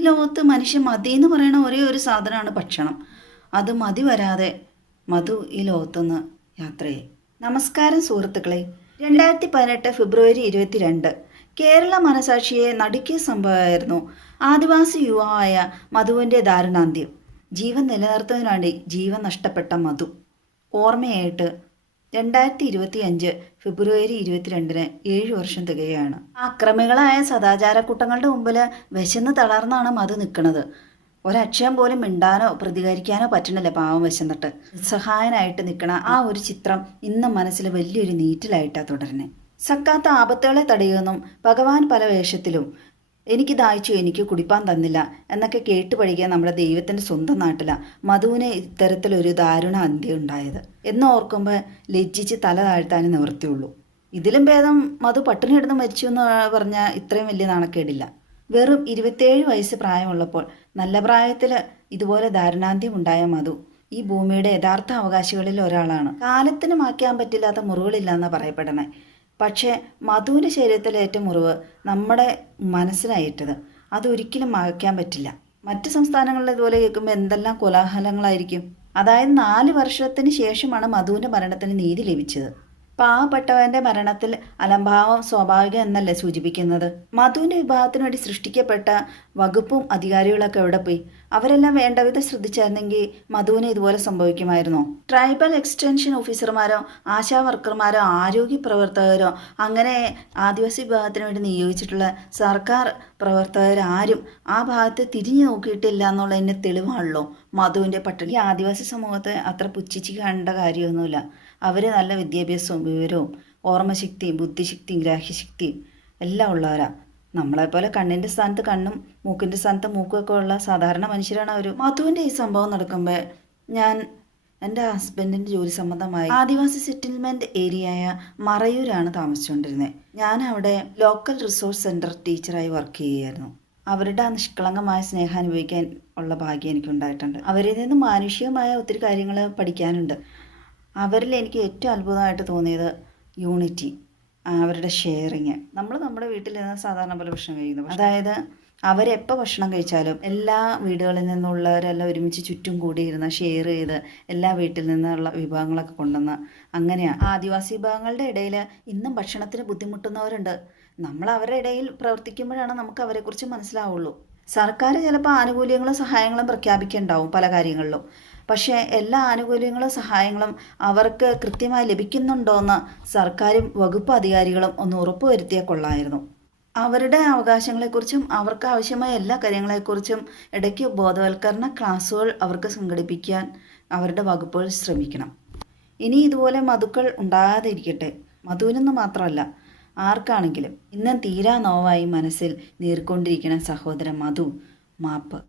ഈ ലോകത്ത് മനുഷ്യൻ മതി എന്ന് പറയുന്ന ഒരേ ഒരു സാധനമാണ് ഭക്ഷണം. അത് മതി വരാതെ മധു ഈ ലോകത്തുനിന്ന് യാത്രയെ നമസ്കാരം സുഹൃത്തുക്കളെ. രണ്ടായിരത്തി പതിനെട്ട് ഫെബ്രുവരി ഇരുപത്തിരണ്ട് കേരള മനസാക്ഷിയെ നടുക്കിയ സംഭവമായിരുന്നു ആദിവാസി യുവാവായ മധുവിന്റെ ദാരുണാന്ത്യം ജീവൻ നിലനിർത്തുന്നതിനാണ് ജീവൻ നഷ്ടപ്പെട്ട മധു. ഓർമ്മയായിട്ട് രണ്ടായിരത്തി ഇരുപത്തി അഞ്ച് ഫെബ്രുവരി ഇരുപത്തിരണ്ടിന് ഏഴ് വർഷം തികയാണ്. അക്രമികളായ സദാചാരക്കൂട്ടങ്ങളുടെ മുമ്പിൽ വിശന്ന് തളർന്നാണ് മധു നിൽക്കുന്നത് ഒരക്ഷരം പോലും മിണ്ടാനോ പ്രതികരിക്കാനോ പറ്റണില്ല പാവം വശന്നിട്ട്. നിസ്സഹായനായിട്ട് നിൽക്കണ ആ ഒരു ചിത്രം ഇന്നും മനസ്സിൽ വലിയൊരു നീറ്റിലായിട്ടാണ് തുടരുന്നത് സക്കാത്ത ആപത്തുകളെ തടയുമെന്നും ഭഗവാൻ പല വേഷത്തിലും എനിക്ക് ദാഹിച്ചു എനിക്ക് കുടിപ്പാൻ തന്നില്ല എന്നൊക്കെ കേട്ടു പഴകിയ നമ്മുടെ ദൈവത്തിന്റെ സ്വന്തം നാട്ടിലാണ് മധുവിന് ഇത്തരത്തിലൊരു ദാരുണ അന്ത്യം ഉണ്ടായത്. എന്ന് ഓർക്കുമ്പോൾ ലജ്ജിച്ച് തല താഴ്ത്താനേ നിവർത്തിയുള്ളൂ ഇതിലും ഭേദം മധു പട്ടിണി കിടന്ന് മരിച്ചു എന്ന് പറഞ്ഞാൽ ഇത്രയും വലിയ നാണക്കേടില്ല. വെറും ഇരുപത്തേഴ് വയസ്സ് പ്രായമുള്ളപ്പോൾ നല്ല പ്രായത്തിൽ ഇതുപോലെ ദാരുണാന്ത്യം ഉണ്ടായ മധു ഈ ഭൂമിയുടെ യഥാർത്ഥ അവകാശികളിൽ ഒരാളാണ്. കാലത്തിന് മാക്കാൻ പറ്റില്ലാത്ത മുറിവുകളില്ലാന്ന് പറയപ്പെടണേ. പക്ഷേ മധുവിന്റെ ശരീരത്തിലേറ്റ മുറിവ് നമ്മുടെ മനസ്സിലായിട്ടത് അതൊരിക്കലും മായ്ക്കാൻ പറ്റില്ല. മറ്റ് സംസ്ഥാനങ്ങളിൽ ഇതുപോലെ കേൾക്കുമ്പോൾ എന്തെല്ലാം കോലാഹലങ്ങളായിരിക്കും. അതായത് നാല് വർഷത്തിന് ശേഷമാണ് മധുവിന്റെ മരണത്തിന് നീതി ലഭിച്ചത്. പാവപ്പെട്ടവന്റെ മരണത്തിൽ അലംഭാവം സ്വാഭാവികം എന്നല്ലേ സൂചിപ്പിക്കുന്നത്? മധുവിന്റെ വിഭാഗത്തിനുവേണ്ടി സൃഷ്ടിക്കപ്പെട്ട വകുപ്പും അധികാരികളൊക്കെ എവിടെ പോയി? അവരെല്ലാം വേണ്ടവിധം ശ്രദ്ധിച്ചായിരുന്നെങ്കിൽ മധുവിന് ഇതുപോലെ സംഭവിക്കുമായിരുന്നോ. ട്രൈബൽ എക്സ്റ്റൻഷൻ ഓഫീസർമാരോ ആശാ വർക്കർമാരോ ആരോഗ്യ പ്രവർത്തകരോ അങ്ങനെ ആദിവാസി വിഭാഗത്തിന് വേണ്ടി നിയോഗിച്ചിട്ടുള്ള സർക്കാർ പ്രവർത്തകരാരും ആ ഭാഗത്ത് തിരിഞ്ഞു നോക്കിയിട്ടില്ല എന്നുള്ളതിന്റെ തെളിവാണല്ലോ മധുവിന്റെ പട്ടിണി. ആദിവാസി സമൂഹത്തെ അത്ര പുച്ഛിച്ച് കാണേണ്ട കാര്യമൊന്നുമില്ല. അവർ നല്ല വിദ്യാഭ്യാസവും വിവരവും ഓർമ്മശക്തിയും ബുദ്ധിശക്തിയും ഗ്രാഹ്യശക്തിയും എല്ലാം ഉള്ളവരാ. നമ്മളെപ്പോലെ കണ്ണിന്റെ സ്ഥാനത്ത് കണ്ണും മൂക്കിന്റെ സ്ഥാനത്ത് മൂക്കുമൊക്കെ ഉള്ള സാധാരണ മനുഷ്യരാണ് അവർ മധുവിന്റെ ഈ സംഭവം നടക്കുമ്പോൾ ഞാൻ എന്റെ ഹസ്ബൻഡിന്റെ ജോലി സംബന്ധമായി ആദിവാസി സെറ്റിൽമെന്റ് ഏരിയയായ മറയൂരാണ് താമസിച്ചുകൊണ്ടിരുന്നത് ഞാൻ അവിടെ ലോക്കൽ റിസോഴ്സ് സെന്റർ ടീച്ചറായി വർക്ക് ചെയ്യുകയായിരുന്നു. അവരുടെ ആ നിഷ്കളങ്കമായ സ്നേഹം അനുഭവിക്കാൻ ഉള്ള ഭാഗ്യം എനിക്കുണ്ടായിട്ടുണ്ട്. അവരിൽ നിന്ന് മാനുഷികമായ ഒത്തിരി കാര്യങ്ങൾ പഠിക്കാനുണ്ട്. അവരിൽ എനിക്ക് ഏറ്റവും അത്ഭുതമായിട്ട് തോന്നിയത് യൂണിറ്റി. അവരുടെ ഷെയറിങ്. നമ്മൾ നമ്മുടെ വീട്ടിൽ നിന്ന് സാധാരണ പോലെ ഭക്ഷണം കഴിക്കുന്നു. അതായത് അവരെപ്പോൾ ഭക്ഷണം കഴിച്ചാലും എല്ലാ വീടുകളിൽ നിന്നുള്ളവരെല്ലാം ഒരുമിച്ച് ചുറ്റും കൂടിയിരുന്ന് ഷെയർ ചെയ്ത് എല്ലാ വീട്ടിൽ നിന്നുള്ള വിഭവങ്ങളൊക്കെ കൊണ്ടുവന്ന് അങ്ങനെയാണ് ആദിവാസി വിഭാഗങ്ങളുടെ ഇടയിൽ ഇന്നും ഭക്ഷണത്തിന് ബുദ്ധിമുട്ടുന്നവരുണ്ട്. നമ്മൾ അവരുടെ ഇടയിൽ പ്രവർത്തിക്കുമ്പോഴാണ് നമുക്ക് അവരെക്കുറിച്ച് മനസ്സിലാവുള്ളൂ. സർക്കാർ ചിലപ്പോൾ ആനുകൂല്യങ്ങളും സഹായങ്ങളും പ്രഖ്യാപിക്കുന്നുണ്ടാവും പല കാര്യങ്ങളിലും. പക്ഷേ എല്ലാ ആനുകൂല്യങ്ങളും സഹായങ്ങളും അവർക്ക് കൃത്യമായി ലഭിക്കുന്നുണ്ടോയെന്ന് സർക്കാരും വകുപ്പ് അധികാരികളും ഒന്ന് ഉറപ്പുവരുത്തിയ കൊള്ളായിരുന്നു. അവരുടെ അവകാശങ്ങളെക്കുറിച്ചും അവർക്ക് ആവശ്യമായ എല്ലാ കാര്യങ്ങളെക്കുറിച്ചും ഇടയ്ക്ക് ബോധവൽക്കരണ ക്ലാസ്സുകൾ അവർക്ക് സംഘടിപ്പിക്കാൻ അവരുടെ വകുപ്പുകൾ ശ്രമിക്കണം. ഇനി ഇതുപോലെ മധുക്കൾ ഉണ്ടാകാതിരിക്കട്ടെ. മധുവിനൊന്നും മാത്രമല്ല ആർക്കാണെങ്കിലും ഇന്നും തീരാ നോവായി മനസ്സിൽ നീർക്കൊണ്ടിരിക്കുന്ന സഹോദരൻ മധു മാപ്പ്.